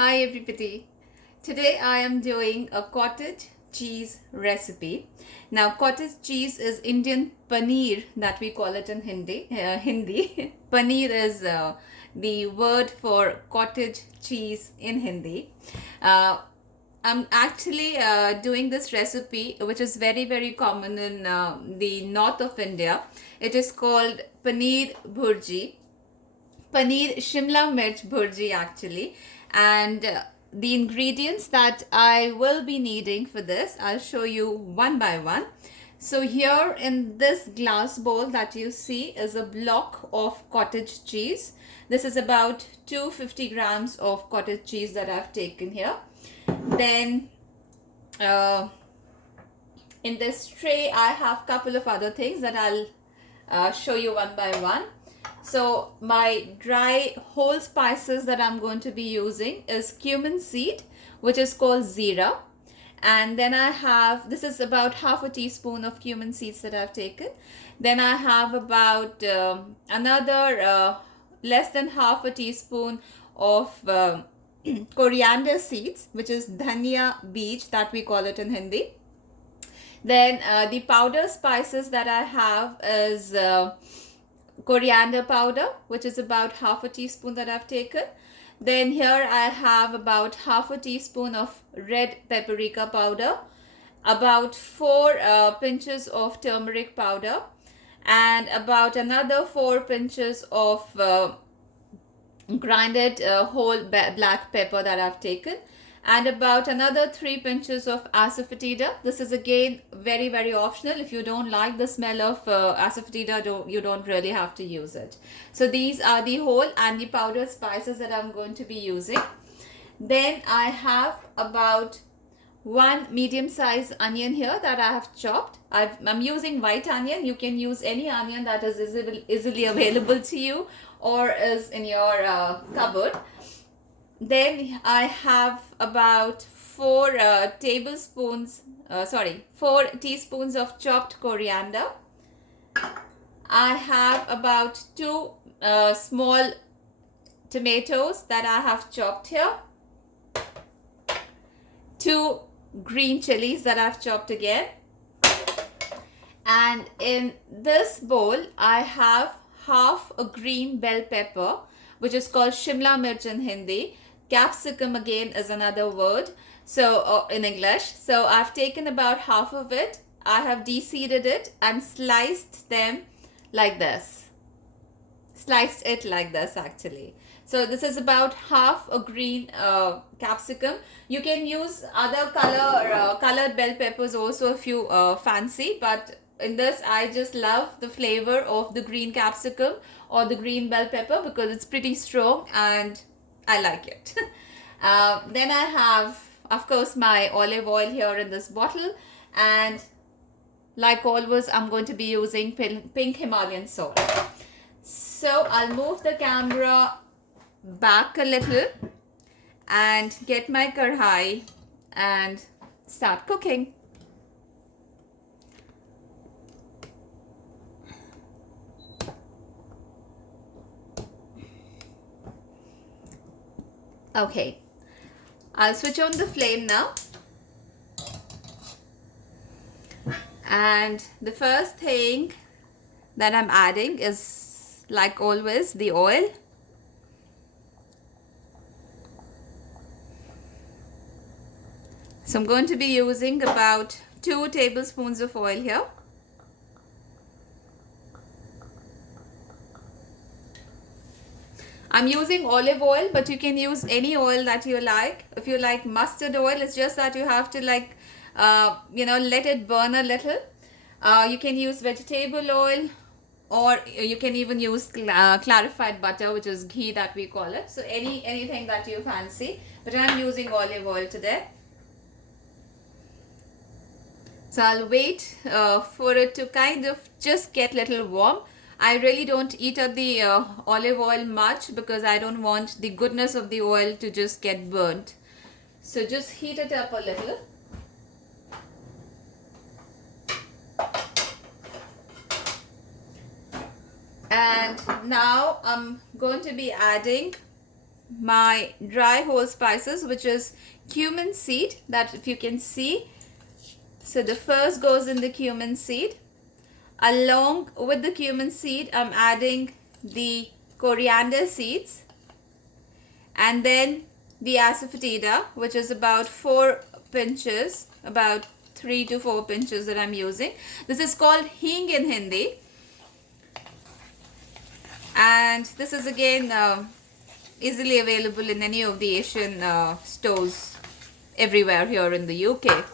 Hi everybody. Today I am doing a cottage cheese recipe. Now cottage cheese is Indian paneer that we call it in Hindi. Paneer is the word for cottage cheese in Hindi. Uh, I'm actually doing this recipe which is very common in the north of India. It is called paneer bhurji. Paneer Shimla Mirch Bhurji actually. And the ingredients that I will be needing for this, I'll show you one by one. So here in this glass bowl that you see is a block of cottage cheese. This is about 250 grams of cottage cheese that I've taken here. Then in this tray I have couple of other things that I'll show you one by one. So my dry whole spices that I'm going to be using is cumin seed, which is called zira. And then I have, this is about half a teaspoon of cumin seeds that I've taken. Then I have about another less than half a teaspoon of coriander seeds, which is dhania beej that we call it in Hindi. Then the powder spices that I have is coriander powder, which is about half a teaspoon that I've taken. Then here I have about half a teaspoon of red paprika powder, about 4 pinches of turmeric powder, and about another 4 pinches of grinded whole black pepper that I've taken, and about another 3 pinches of asafoetida. This is again very optional. If you don't like the smell of asafoetida, you don't really have to use it. So these are the whole and the powdered spices that I'm going to be using. Then I have about 1 medium-sized onion here that I have chopped. I'm using white onion. You can use any onion that is easily available to you or is in your cupboard. Then I have about 4 teaspoons of chopped coriander. I have about 2 small tomatoes that I have chopped here. 2 green chilies that I've chopped again. And in this bowl, I have half a green bell pepper, which is called Shimla Mirch in Hindi. Capsicum again is another word, so in English. So I've taken about half of it. I have de-seeded it and sliced them like this. Sliced it like this actually. So this is about half a green capsicum. You can use other colored bell peppers also if you fancy, but in this I just love the flavor of the green capsicum or the green bell pepper because it's pretty strong and I like it. Then I have, of course, my olive oil here in this bottle, and like always I'm going to be using pink Himalayan salt. So I'll move the camera back a little and get my karhai and start cooking. Okay, I'll switch on the flame now. And the first thing that I'm adding is, like always, the oil. So I'm going to be using about 2 tablespoons of oil here. I'm using olive oil, but you can use any oil that you like. If you like mustard oil, it's just that you have to let it burn a little. You can use vegetable oil, or you can even use clarified butter, which is ghee that we call it. So anything that you fancy, but I'm using olive oil today. So I'll wait for it to kind of just get a little warm. I really don't eat up the olive oil much because I don't want the goodness of the oil to just get burnt. So just heat it up a little. And now I'm going to be adding my dry whole spices, which is cumin seed, that if you can see. So the first goes in the cumin seed. Along with the cumin seed, I'm adding the coriander seeds, and then the asafoetida, which is about 4 pinches, about 3 to 4 pinches that I'm using. This is called hing in Hindi, and this is again easily available in any of the Asian stores everywhere here in the UK.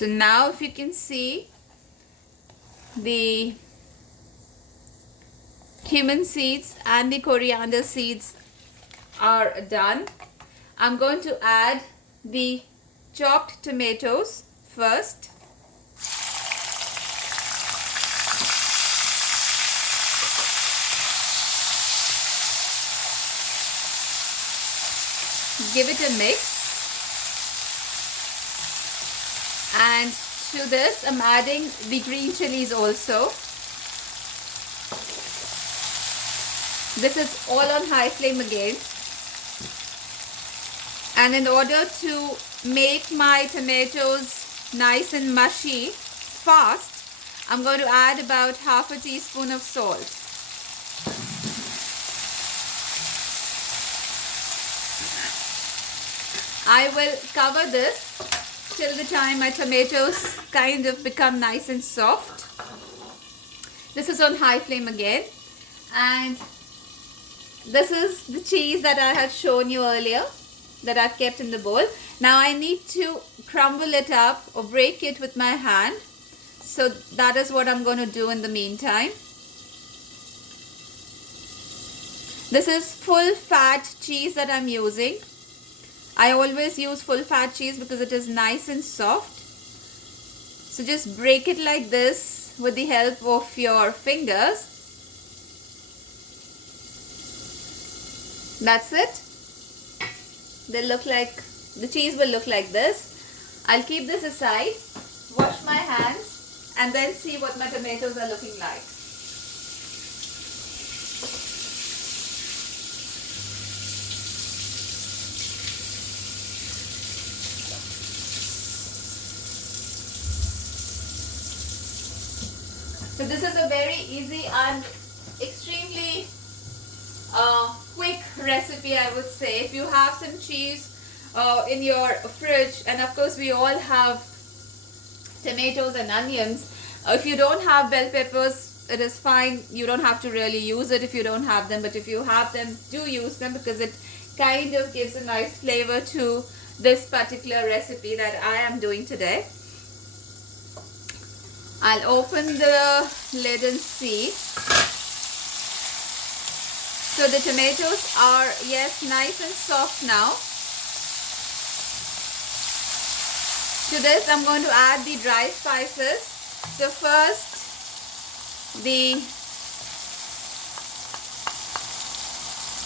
So now if you can see, the cumin seeds and the coriander seeds are done. I'm going to add the chopped tomatoes first. Give it a mix. And to this, I'm adding the green chilies also. This is all on high flame again. And in order to make my tomatoes nice and mushy fast, I'm going to add about half a teaspoon of salt. I will cover this till the time my tomatoes kind of become nice and soft. This is on high flame again, and this is the cheese that I had shown you earlier that I've kept in the bowl. Now I need to crumble it up or break it with my hand, so that is what I'm going to do in the meantime. This is full fat cheese that I'm using. I always use full fat cheese because it is nice and soft. So just break it like this with the help of your fingers. That's it. They look like, the cheese will look like this. I'll keep this aside, wash my hands, and then see what my tomatoes are looking like. So this is a very easy and extremely quick recipe, I would say. If you have some cheese in your fridge, and of course we all have tomatoes and onions. If you don't have bell peppers, it is fine. You don't have to really use it if you don't have them. But if you have them, do use them, because it kind of gives a nice flavor to this particular recipe that I am doing today. I'll open the lid and see. So the tomatoes are, yes, nice and soft now. To this, I'm going to add the dry spices. So first, the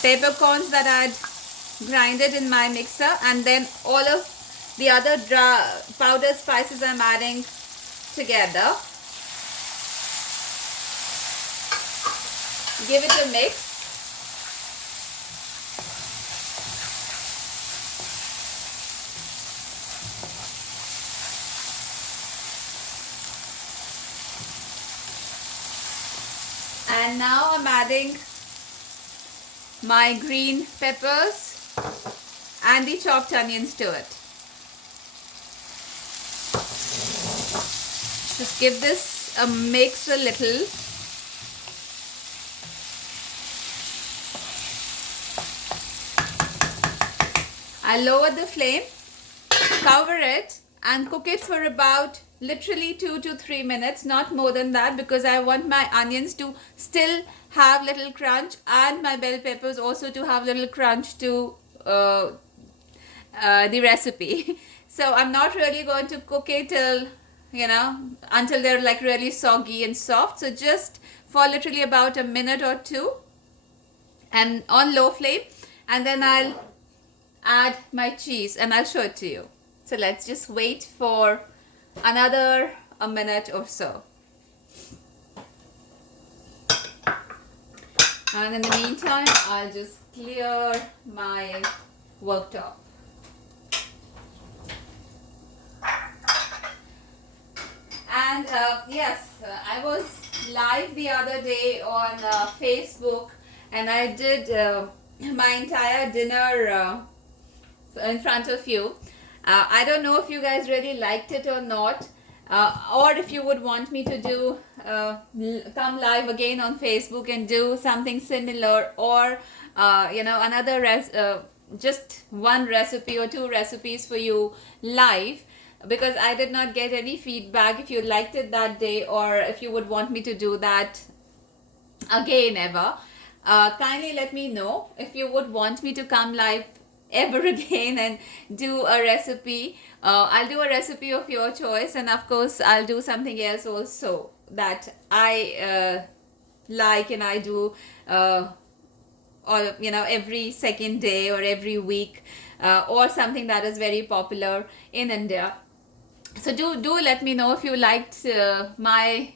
peppercorns that I'd grinded in my mixer, and then all of the other dry powdered spices I'm adding together. Give it a mix. And now I'm adding my green peppers and the chopped onions to it. Just give this a mix a little. I lower the flame, cover it, and cook it for about literally 2 to 3 minutes, not more than that, because I want my onions to still have little crunch and my bell peppers also to have little crunch to the recipe. So I'm not really going to cook it till, until they're like really soggy and soft. So just for literally about a minute or two, and on low flame, and then I'll add my cheese and I'll show it to you. So let's just wait for another a minute or so. And in the meantime, I'll just clear my worktop. And yes, I was live the other day on Facebook, and I did my entire dinner in front of you. I don't know if you guys really liked it or not, or if you would want me to do come live again on Facebook and do something similar, or another just one recipe or two recipes for you live, because I did not get any feedback if you liked it that day, or if you would want me to do that again ever. Kindly let me know if you would want me to come live ever again and do a recipe. I'll do a recipe of your choice, and of course I'll do something else also that I like and I do or every second day or every week, or something that is very popular in India. So do let me know if you liked my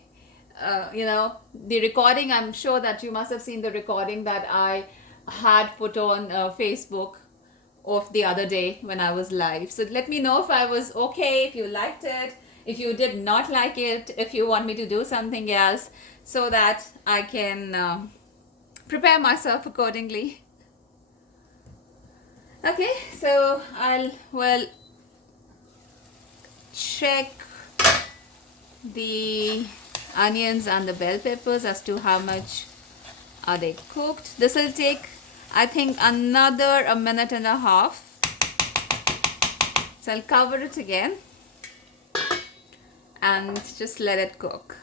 the recording. I'm sure that you must have seen the recording that I had put on Facebook of the other day when I was live. So let me know if I was okay, if you liked it, if you did not like it, if you want me to do something else, so that I can prepare myself accordingly. Okay, so I'll check the onions and the bell peppers as to how much are they cooked. This will take, I think, another a minute and a half. So I'll cover it again and just let it cook.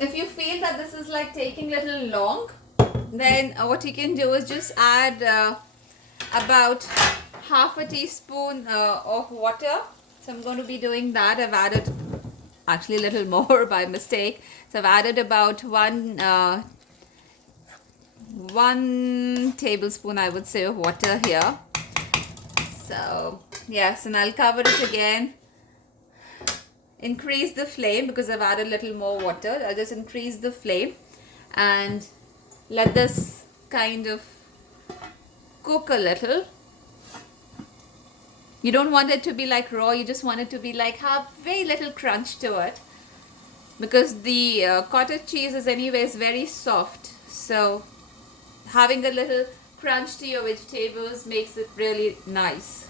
If you feel that this is like taking a little long, then what you can do is just add about half a teaspoon of water. So I'm going to be doing that. I've added actually a little more by mistake. So I've added about one tablespoon, I would say, of water here. So yes, and I'll cover it again. Increase the flame because I've added a little more water. I'll just increase the flame and let this kind of cook a little. You don't want it to be like raw, you just want it to be like have very little crunch to it, because the cottage cheese is anyways very soft, so having a little crunch to your vegetables makes it really nice.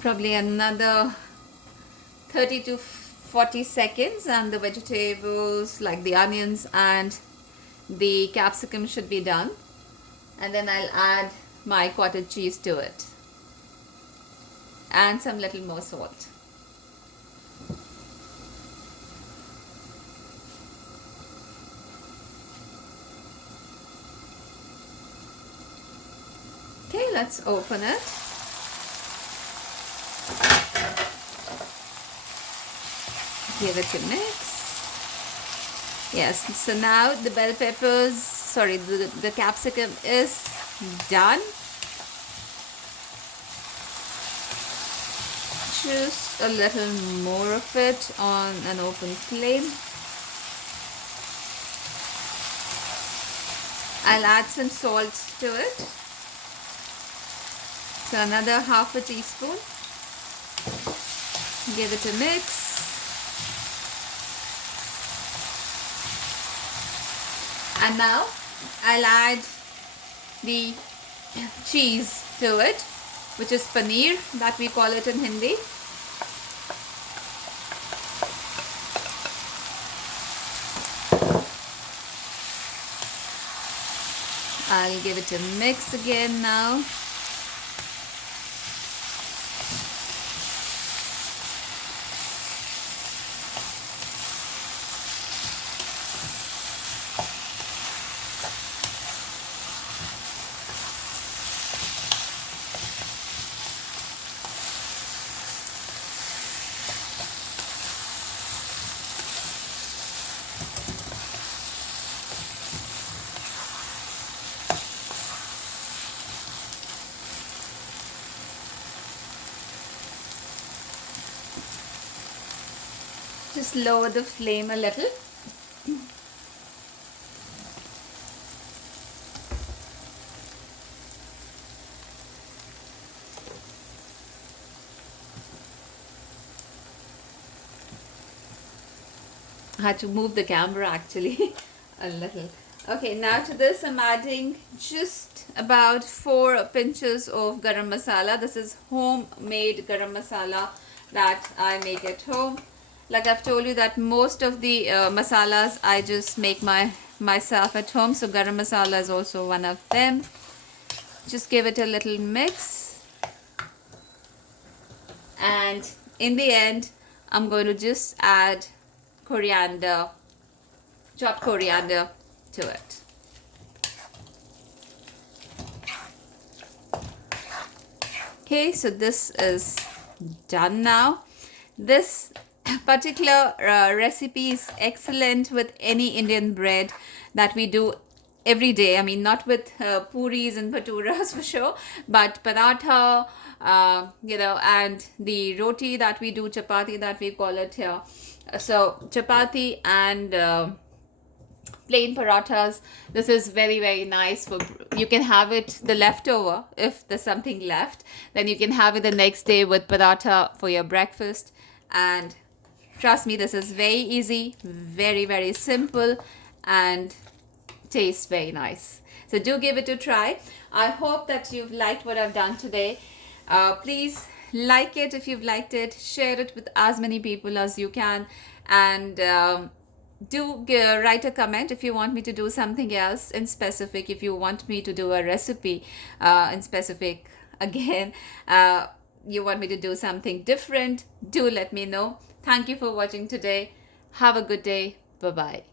Probably another 30 to 40 seconds and the vegetables like the onions and the capsicum should be done, and then I'll add my cottage cheese to it and some little more salt. Okay, let's open it. Give it a mix. Yes, so now the bell peppers, sorry, the capsicum is done. Just a little more of it on an open flame. I'll add some salt to it. So another half a teaspoon. Give it a mix. And now I'll add the cheese to it, which is paneer that we call it in Hindi. I'll give it a mix again now. Just lower the flame a little. I had to move the camera actually a little. Okay, now to this I'm adding just about 4 pinches of garam masala. This is homemade garam masala that I make at home. Like I've told you that most of the masalas I just make myself at home. So garam masala is also one of them. Just give it a little mix. And in the end, I'm going to just add coriander, chopped coriander to it. Okay, so this is done now. This particular recipe is excellent with any Indian bread that we do every day. I mean, not with puris and bhaturas for sure, but paratha, and the roti that we do, chapati that we call it here. So chapati and plain parathas, this is very, very nice. For you can have it the leftover. If there's something left, then you can have it the next day with paratha for your breakfast. And trust me, this is very easy, very, very simple, and tastes very nice. So do give it a try. I hope that you've liked what I've done today. Please like it if you've liked it. Share it with as many people as you can. And do write a comment if you want me to do something else in specific. If you want me to do a recipe in specific again. You want me to do something different, do let me know. Thank you for watching today. Have a good day. Bye-bye.